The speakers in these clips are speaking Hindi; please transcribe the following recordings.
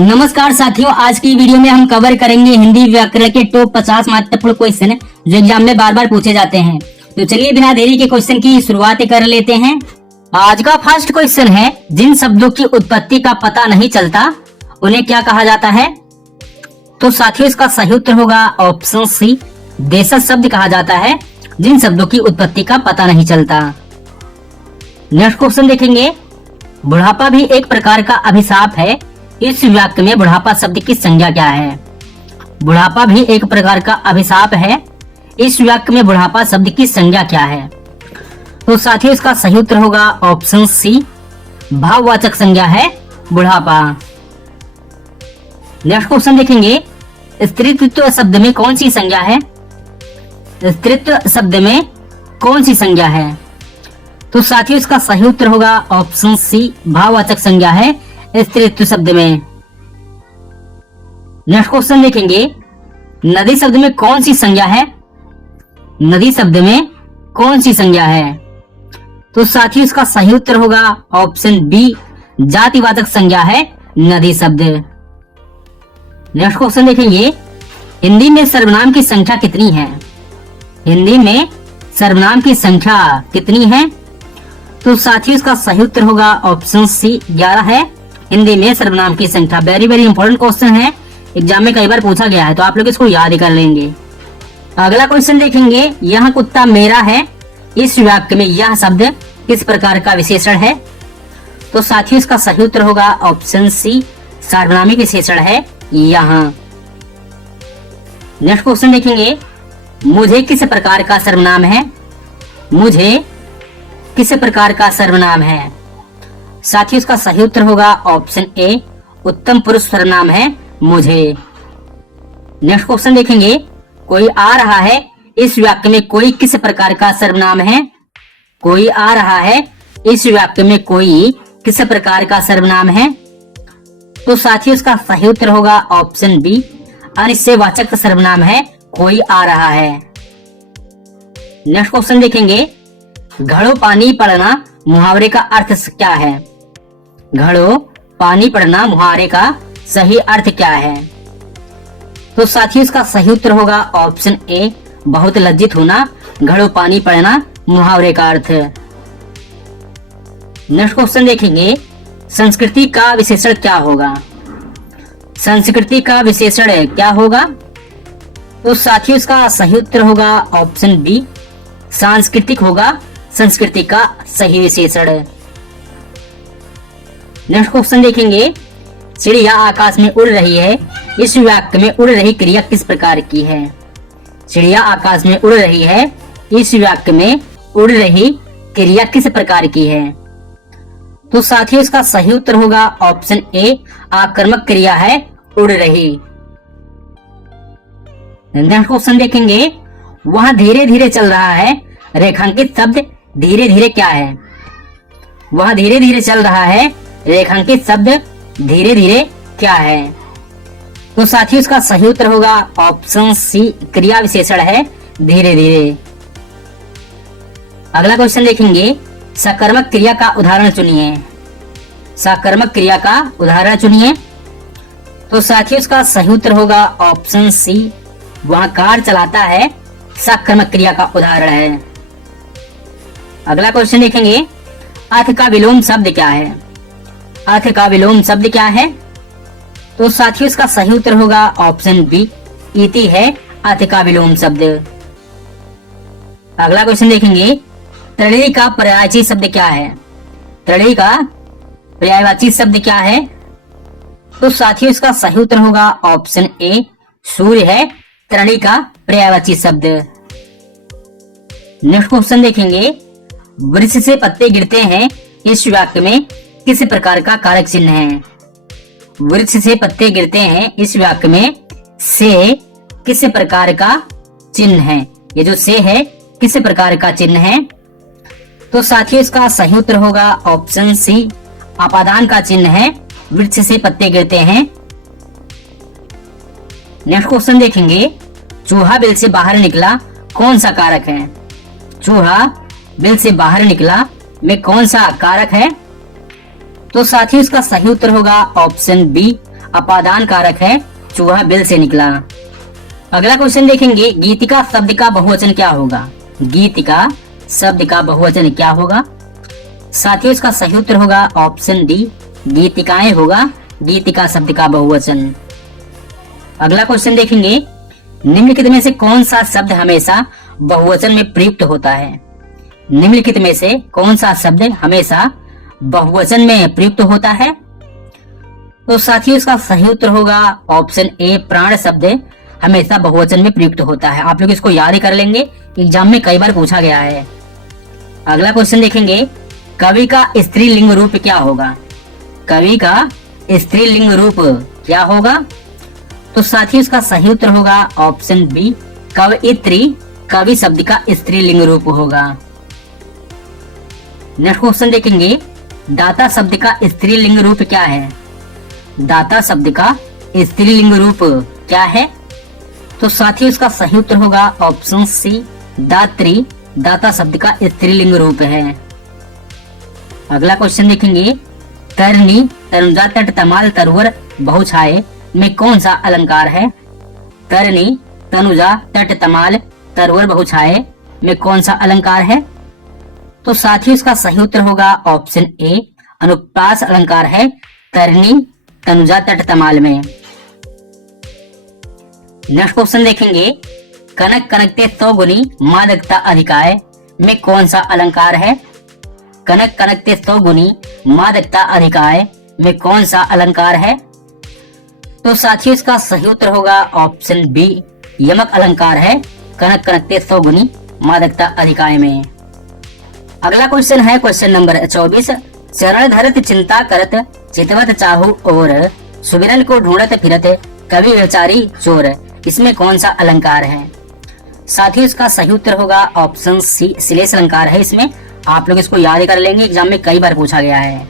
नमस्कार साथियों, आज की वीडियो में हम कवर करेंगे हिंदी व्याकरण के टॉप 50 महत्वपूर्ण क्वेश्चन जो एग्जाम में बार बार पूछे जाते हैं। तो चलिए बिना देरी के क्वेश्चन की शुरुआत कर लेते हैं। आज का फर्स्ट क्वेश्चन है, जिन शब्दों की उत्पत्ति का पता नहीं चलता उन्हें क्या कहा जाता है? तो साथियों इसका सही उत्तर होगा ऑप्शन सी, देशज शब्द कहा जाता है जिन शब्दों की उत्पत्ति का पता नहीं चलता। नेक्स्ट क्वेश्चन देखेंगे, बुढ़ापा भी एक प्रकार का अभिशाप है, इस वाक्य में बुढ़ापा शब्द की संज्ञा क्या है? बुढ़ापा भी एक प्रकार का अभिशाप है, इस वाक्य में बुढ़ापा शब्द की संज्ञा क्या है? तो साथियों इसका सही उत्तर होगा ऑप्शन सी, भाववाचक संज्ञा है बुढ़ापा। नेक्स्ट क्वेश्चन देखेंगे, स्त्रीत्व शब्द में कौन सी संज्ञा है? स्त्रीत्व शब्द में कौन सी संज्ञा है? तो साथियों इसका सही उत्तर होगा ऑप्शन सी, भाववाचक संज्ञा है स्त्रीत्व शब्द में। नेक्स्ट क्वेश्चन देखेंगे, नदी शब्द में कौन सी संज्ञा है? नदी शब्द में कौन सी संज्ञा है? तो साथियों इसका सही उत्तर होगा ऑप्शन बी, जातिवाचक संज्ञा है नदी शब्द। नेक्स्ट क्वेश्चन देखेंगे, हिंदी में सर्वनाम की संख्या कितनी है? हिंदी में सर्वनाम की संख्या कितनी है? तो साथियों इसका सही उत्तर होगा ऑप्शन सी, 11 है हिंदी में सर्वनाम की संख्या। वेरी वेरी इंपॉर्टेंट क्वेश्चन है, एग्जाम में कई बार पूछा गया है, तो आप लोग इसको याद कर लेंगे। अगला क्वेश्चन देखेंगे, यह कुत्ता मेरा है, इस वाक्य में यह शब्द किस प्रकार का विशेषण है? तो साथियों इसका सही उत्तर होगा ऑप्शन सी, सार्वनामिक विशेषण है यहाँ। नेक्स्ट क्वेश्चन देखेंगे, मुझे किस प्रकार का सर्वनाम है? मुझे किस प्रकार का सर्वनाम है? साथियों इसका सही उत्तर होगा ऑप्शन ए, उत्तम पुरुष सर्वनाम है मुझे। नेक्स्ट क्वेश्चन देखेंगे, कोई आ रहा है, इस वाक्य में कोई किस प्रकार का सर्वनाम है? कोई आ रहा है, इस वाक्य में कोई किस प्रकार का सर्वनाम है? तो साथियों इसका सही उत्तर होगा ऑप्शन बी, अनिश्चयवाचक सर्वनाम है कोई आ रहा है। नेक्स्ट क्वेश्चन देखेंगे, घड़ो पानी पड़ना मुहावरे का अर्थ क्या है? घड़ो पानी पड़ना मुहावरे का सही अर्थ क्या है? तो साथियों इसका सही उत्तर होगा ऑप्शन ए, बहुत लज्जित होना घड़ो पानी पड़ना मुहावरे का अर्थ। नेक्स्ट क्वेश्चन देखेंगे, संस्कृति का विशेषण क्या होगा? संस्कृति का विशेषण क्या होगा? तो साथियों इसका सही उत्तर होगा ऑप्शन बी, सांस्कृतिक होगा संस्कृति का सही विशेषण। नेक्स्ट क्वेश्चन देखेंगे, चिड़िया आकाश में उड़ रही है, इस वाक्य में उड़ रही क्रिया किस प्रकार की है? चिड़िया आकाश में उड़ रही है, इस वाक्य में उड़ रही क्रिया किस प्रकार की है? तो साथियों इसका सही उत्तर होगा ऑप्शन ए, आक्रामक क्रिया है उड़ रही। नेक्स्ट क्वेश्चन देखेंगे, वह धीरे धीरे चल रहा है, रेखांकित शब्द धीरे धीरे क्या है? वह धीरे धीरे चल रहा है, रेखांकित शब्द धीरे धीरे क्या है? तो साथियों इसका सही उत्तर होगा ऑप्शन सी, क्रिया विशेषण है धीरे धीरे। अगला क्वेश्चन देखेंगे, सकर्मक क्रिया का उदाहरण चुनिए। सकर्मक क्रिया का उदाहरण चुनिए। तो साथियों इसका सही उत्तर होगा ऑप्शन सी, वह कार चलाता है सकर्मक क्रिया का उदाहरण है। अगला क्वेश्चन देखेंगे, अर्थ का विलोम शब्द क्या है? अर्थ का विलोम शब्द क्या है? तो साथियों इसका सही उत्तर होगा ऑप्शन बी, इति है अर्थ का विलोम शब्द। अगला क्वेश्चन देखेंगे, तृणीय का पर्यायवाची शब्द क्या है? तृणीय का पर्यायवाची शब्द क्या है? तो साथियों इसका सही उत्तर होगा ऑप्शन ए, सूर्य है तृणीय का पर्यायवाची शब्द। नेक्स्ट क्वेश्चन देखेंगे, वृक्ष से पत्ते गिरते हैं, इस वाक्य में किस प्रकार का कारक चिन्ह है? वृक्ष से पत्ते गिरते हैं, इस वाक्य में से किस प्रकार का चिन्ह है? ये जो से है किस प्रकार का चिन्ह है? तो साथियों इसका सही उत्तर होगा ऑप्शन सी, अपादान का चिन्ह है वृक्ष से पत्ते गिरते हैं। नेक्स्ट क्वेश्चन देखेंगे, चूहा बिल से बाहर निकला, कौन सा कारक है? चूहा बिल से बाहर निकला में कौन सा कारक है? तो साथियों इसका सही उत्तर होगा ऑप्शन बी, अपादान कारक है, चूहा बिल से निकला। अगला क्वेश्चन देखेंगे, गीतिका शब्द का बहुवचन क्या होगा? गीतिका शब्द का बहुवचन क्या होगा? साथियों इसका सही उत्तर होगा ऑप्शन डी, गीतिकाएं होगा गीतिका शब्द का बहुवचन। अगला क्वेश्चन देखेंगे, निम्नलिखित में से कौन सा शब्द हमेशा बहुवचन में प्रयुक्त होता है? निम्नलिखित में से कौन सा शब्द हमेशा बहुवचन में प्रयुक्त होता है? तो साथियों इसका सही उत्तर होगा ऑप्शन ए, प्राण शब्द हमेशा बहुवचन में प्रयुक्त होता है। आप लोग इसको याद कर लेंगे, एग्जाम में कई बार पूछा गया है। अगला क्वेश्चन देखेंगे, कवि का स्त्रीलिंग रूप क्या होगा? कवि का स्त्रीलिंग रूप क्या होगा? तो साथियों इसका सही उत्तर होगा ऑप्शन बी, कवयित्री कवि शब्द का स्त्रीलिंग रूप होगा। नेक्स्ट क्वेश्चन देखेंगे, दाता शब्द का स्त्रीलिंग रूप क्या है? दाता शब्द का स्त्रीलिंग रूप क्या है? तो साथियों इसका सही उत्तर होगा ऑप्शन सी, दात्री दाता शब्द का स्त्रीलिंग रूप है। अगला क्वेश्चन देखेंगे, तरनी तनुजा तट तमाल तरवर बहुछाए में कौन सा अलंकार है? तरनी तनुजा तट तमाल तरवर बहुछाए में कौन सा अलंकार है? तो साथियों इसका सही उत्तर होगा ऑप्शन ए, अनुप्रास अलंकार है तरनी तनुजा तट तमाल में। नेक्स्ट क्वेश्चन देखेंगे, कनक कनकते 100 गुनी मादकता अधिकाय में कौन सा अलंकार है? कनक कनकते 100 गुनी मादकता अधिकाय में कौन सा अलंकार है? तो साथियों इसका सही उत्तर होगा ऑप्शन बी, यमक अलंकार है कनक कनकते 100 गुनी मादकता अधिकाय में। अगला क्वेश्चन है क्वेश्चन नंबर 24, चरण धरत चिंता करत चितवत चाहू और सुबिरन को ढूंढत फिरत कवि विचारी चोर, इसमें कौन सा अलंकार है? साथियों इसका सही उत्तर होगा ऑप्शन सी, श्लेष अलंकार है इसमें। आप लोग इसको याद कर लेंगे, एग्जाम में कई बार पूछा गया है।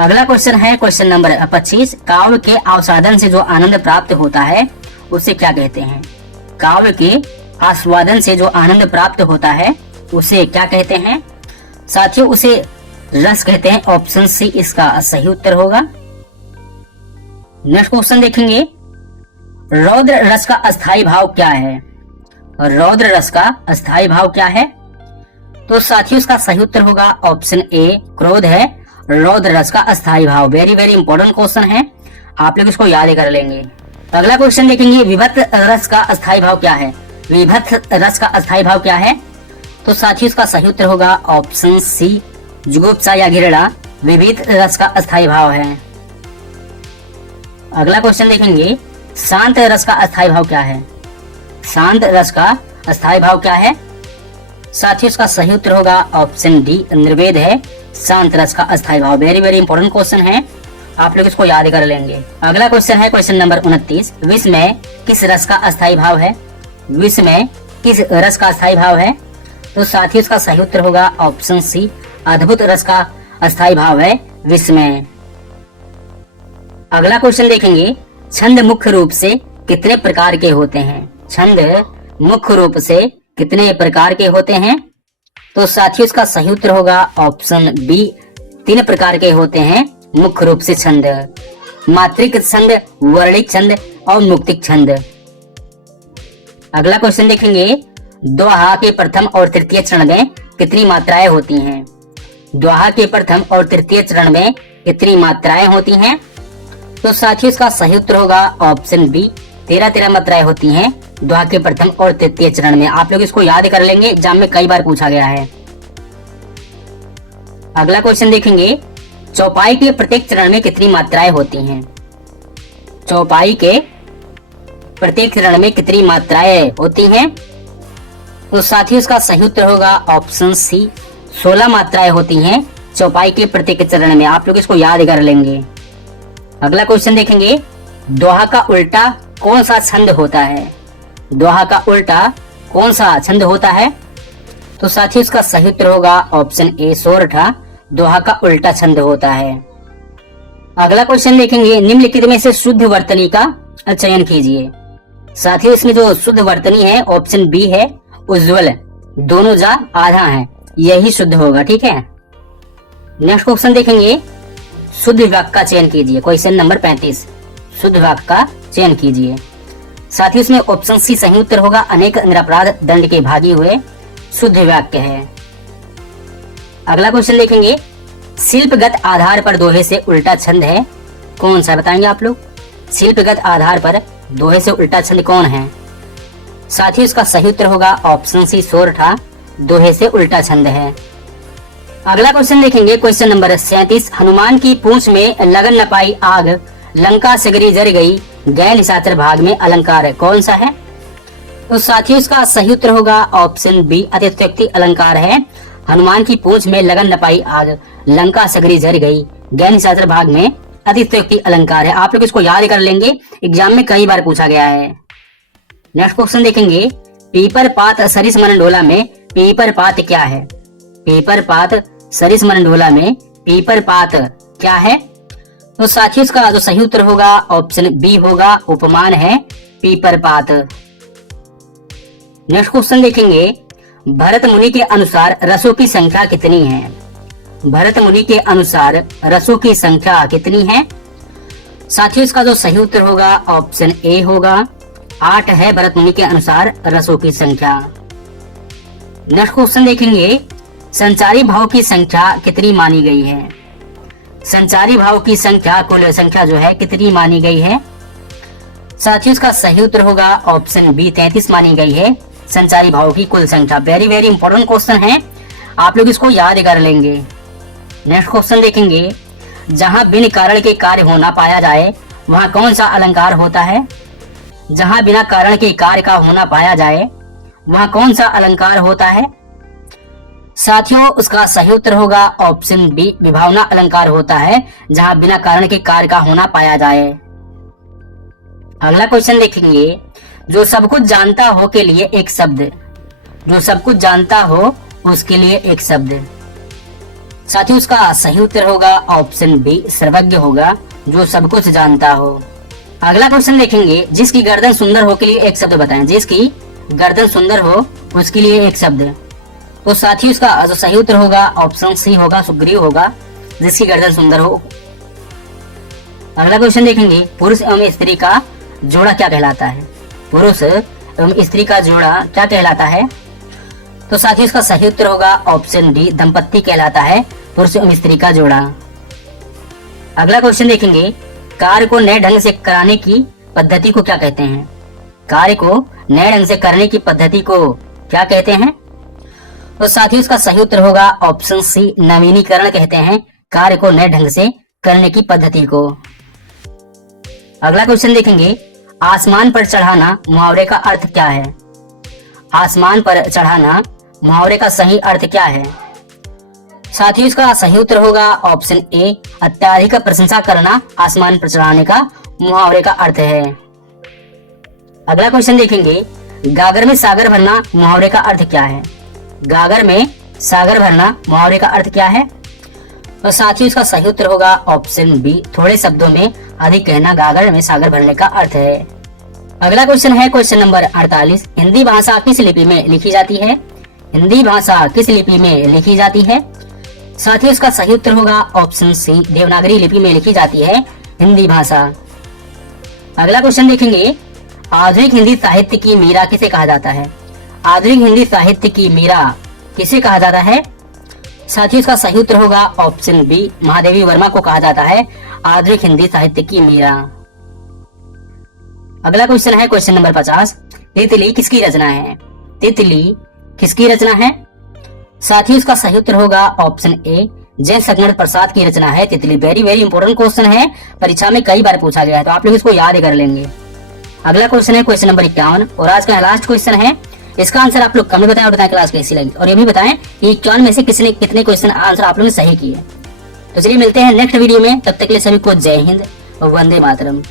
अगला क्वेश्चन है क्वेश्चन नंबर 25, काव्य के आस्वादन से जो आनंद प्राप्त होता है उसे क्या कहते हैं? काव्य के आस्वादन से जो आनंद प्राप्त होता है उसे क्या कहते हैं? साथियों उसे रस कहते हैं, ऑप्शन सी इसका सही उत्तर होगा। नेक्स्ट क्वेश्चन देखेंगे, रौद्र रस का अस्थाई भाव क्या है? रौद्र रस का अस्थाई भाव क्या है? तो साथियों इसका सही उत्तर होगा ऑप्शन ए, क्रोध है रौद्र रस का अस्थाई भाव। वेरी वेरी इंपॉर्टेंट क्वेश्चन है, आप लोग इसको याद कर लेंगे। अगला क्वेश्चन देखेंगे, विभक्त रस का अस्थाई भाव क्या है? विभक्त रस का अस्थाई भाव क्या है? तो साथियों इसका सही उत्तर होगा ऑप्शन सी, जुगुप्सा या घृणा विविध रस का अस्थाई भाव है। अगला क्वेश्चन देखेंगे, शांत रस का अस्थाई भाव क्या है? शांत रस का अस्थाई भाव क्या है? साथियों इसका सही उत्तर होगा ऑप्शन डी, निर्वेद है शांत रस का अस्थाई भाव। वेरी वेरी इंपॉर्टेंट क्वेश्चन है, आप लोग इसको याद कर लेंगे। अगला क्वेश्चन है क्वेश्चन नंबर 29, विश्व में किस रस का अस्थाई भाव है? विश्व में किस रस का अस्थाई भाव है? तो साथियों इसका सही उत्तर होगा ऑप्शन सी, अद्भुत रस का अस्थाई भाव है विश्व में। अगला क्वेश्चन देखेंगे, छंद मुख्य रूप से कितने प्रकार के होते हैं? छंद मुख्य रूप से कितने प्रकार के होते हैं? तो साथियों इसका सही उत्तर होगा ऑप्शन बी, 3 प्रकार के होते हैं मुख्य रूप से छंद, मात्रिक छंद, वर्णिक छंद और मुक्तिक छंद। अगला क्वेश्चन देखेंगे, दोहा के प्रथम और तृतीय चरण में कितनी मात्राएं होती हैं? दोहा के प्रथम और तृतीय चरण में कितनी मात्राएं होती हैं? तो साथियों इसका सही उत्तर होगा ऑप्शन बी, 13 मात्राएं होती हैं दोहा के प्रथम और तृतीय चरण में। आप लोग इसको याद कर लेंगे, एग्जाम में कई बार पूछा गया है। अगला क्वेश्चन देखेंगे, चौपाई के प्रत्येक चरण में कितनी मात्राएं होती हैं? चौपाई के प्रत्येक चरण में कितनी मात्राएं होती हैं? तो साथियों इसका सही उत्तर होगा ऑप्शन सी, 16 मात्राएं होती हैं चौपाई के प्रत्येक चरण में। आप लोग इसको याद कर लेंगे। अगला क्वेश्चन देखेंगे, दोहा का उल्टा कौन सा छंद होता है? दोहा का उल्टा कौन सा छंद होता है? तो साथियों इसका सही उत्तर होगा ऑप्शन ए, सोरठा दोहा का उल्टा छंद होता है। अगला क्वेश्चन देखेंगे, निम्नलिखित में से शुद्ध वर्तनी का चयन कीजिए। साथियों इसमें जो शुद्ध वर्तनी है ऑप्शन बी है, उज्ज्वल, दोनों जा आधा है, यही शुद्ध होगा। ठीक है। नेक्स्ट क्वेश्चन देखेंगे, शुद्ध वाक्य का चयन कीजिए। क्वेश्चन नंबर 35, शुद्ध वाक्य का चयन कीजिए। साथ ही इसमें ऑप्शन सी सही उत्तर होगा, अनेक निरपराध दंड के भागी हुए शुद्ध वाक्य है। अगला क्वेश्चन देखेंगे, शिल्पगत आधार पर दोहे से उल्टा छंद है कौन सा, बताएंगे आप लोग। शिल्पगत आधार पर दोहे से उल्टा छंद कौन है। साथ ही इसका सही उत्तर होगा ऑप्शन सी सोरठा दोहे से उल्टा छंद है। अगला क्वेश्चन देखेंगे, क्वेश्चन नंबर 37, हनुमान की पूंछ में लगन न पाई आग, लंका सगरी जर गई, गै निशाचर भाग में अलंकार कौन सा है। तो साथियों इसका सही उत्तर होगा ऑप्शन बी अतिशयोक्ति अलंकार है। हनुमान की पूंछ में लगन न पाई आग, लंका सगरी जर गई, गै निशाचर भाग में अतिशयोक्ति अलंकार है। आप लोग इसको याद कर लेंगे, एग्जाम में कई बार पूछा गया है। नेक्स्ट क्वेश्चन देखेंगे, पीपर पात सरिस मनडोला में पीपर पात क्या है। पीपर पात सरिस मनडोला में पीपर पात क्या है। तो साथियों इसका जो सही उत्तर होगा ऑप्शन बी होगा, उपमान है पीपर पात। नेक्स्ट क्वेश्चन देखेंगे, भरत मुनि के अनुसार रसों की संख्या कितनी है। भरत मुनि के अनुसार रसों की संख्या कितनी है। साथियों इसका जो सही उत्तर होगा ऑप्शन ए होगा, 8 है भरत मुनि के अनुसार रसों की संख्या। नेक्स्ट क्वेश्चन देखेंगे, संचारी भाव की संख्या कितनी मानी गई है। संचारी भाव की संख्या कुल संख्या जो है कितनी मानी गई है। साथियों इसका सही उत्तर होगा ऑप्शन बी 33 मानी गई है संचारी भाव की कुल संख्या। वेरी वेरी इंपॉर्टेंट क्वेश्चन है, आप लोग इसको याद कर लेंगे। नेक्स्ट क्वेश्चन देखेंगे, जहां बिन कारण के कार्य होना पाया जाए वहां कौन सा अलंकार होता है। जहां बिना कारण के कार्य का होना पाया जाए वहां कौन सा अलंकार होता है। साथियों उसका सही उत्तर होगा ऑप्शन बी विभावना अलंकार होता है, जहां बिना कारण के कार्य का होना पाया जाए। अगला क्वेश्चन देखेंगे, जो सब कुछ जानता हो के लिए एक शब्द। जो सब कुछ जानता हो उसके लिए एक शब्द। साथियों उसका सही उत्तर होगा ऑप्शन बी सर्वज्ञ होगा, जो सब कुछ जानता हो। अगला क्वेश्चन देखेंगे, जिसकी गर्दन सुंदर हो के लिए एक शब्द बताएं। जिसकी गर्दन सुंदर हो उसके लिए एक शब्द। तो साथियों इसका जो सही उत्तर होगा ऑप्शन सी होगा, सुग्रीव होगा, जिसकी गर्दन सुंदर हो। अगला क्वेश्चन देखेंगे, पुरुष एवं स्त्री का जोड़ा क्या कहलाता है। पुरुष एवं स्त्री का जोड़ा क्या कहलाता है। तो साथियों इसका सही उत्तर होगा ऑप्शन डी दंपत्ति कहलाता है पुरुष एवं स्त्री का जोड़ा। अगला क्वेश्चन देखेंगे, कार्य को नए ढंग से कराने की पद्धति को क्या कहते हैं। कार्य को नए ढंग से करने की पद्धति को क्या कहते हैं। तो साथियों इसका सही उत्तर होगा ऑप्शन सी नवीनीकरण कहते हैं कार्य को नए ढंग से करने की पद्धति को। अगला क्वेश्चन देखेंगे, आसमान पर चढ़ाना मुहावरे का अर्थ क्या है। आसमान पर चढ़ाना मुहावरे का सही अर्थ क्या है। साथियों इसका सही उत्तर होगा ऑप्शन ए अत्याधिक प्रशंसा करना आसमान पर चढ़ाने का मुहावरे का अर्थ है। अगला क्वेश्चन देखेंगे, गागर में सागर भरना मुहावरे का अर्थ क्या है। गागर में सागर भरना मुहावरे का अर्थ क्या है। तो साथियों इसका सही उत्तर होगा ऑप्शन बी थोड़े शब्दों में अधिक कहना गागर में सागर भरने का अर्थ है। अगला क्वेश्चन है क्वेश्चन नंबर 48, हिंदी भाषा किस लिपि में लिखी जाती है। हिंदी भाषा किस लिपि में लिखी जाती है। साथियों इसका सही उत्तर होगा ऑप्शन सी देवनागरी लिपि में लिखी जाती है हिंदी भाषा। अगला क्वेश्चन देखेंगे, आधुनिक हिंदी साहित्य की मीरा किसे कहा जाता है। आधुनिक हिंदी साहित्य की मीरा किसे कहा जाता है। साथियों इसका सही उत्तर होगा ऑप्शन बी महादेवी वर्मा को कहा जाता है आधुनिक हिंदी साहित्य की मीरा। अगला क्वेश्चन है क्वेश्चन नंबर 50, तितली किसकी रचना है। तितली किसकी रचना है। साथियों इसका सही उत्तर होगा ऑप्शन ए जय सगन प्रसाद की रचना है तितली। वेरी वेरी इंपॉर्टेंट क्वेश्चन है, परीक्षा में कई बार पूछा गया है, तो आप लोग इसको याद कर लेंगे। अगला क्वेश्चन है क्वेश्चन नंबर 51 और आज का लास्ट क्वेश्चन है। इसका आंसर आप लोग कमेंट बताएं और बताएं क्लास कैसी लगी, और ये भी बताएं कि 51 में से किसने कितने क्वेश्चन आंसर आप लोगों ने सही किए। तो चलिए मिलते हैं नेक्स्ट वीडियो में, तब तक के लिए सभी को जय हिंद और वंदे मातरम।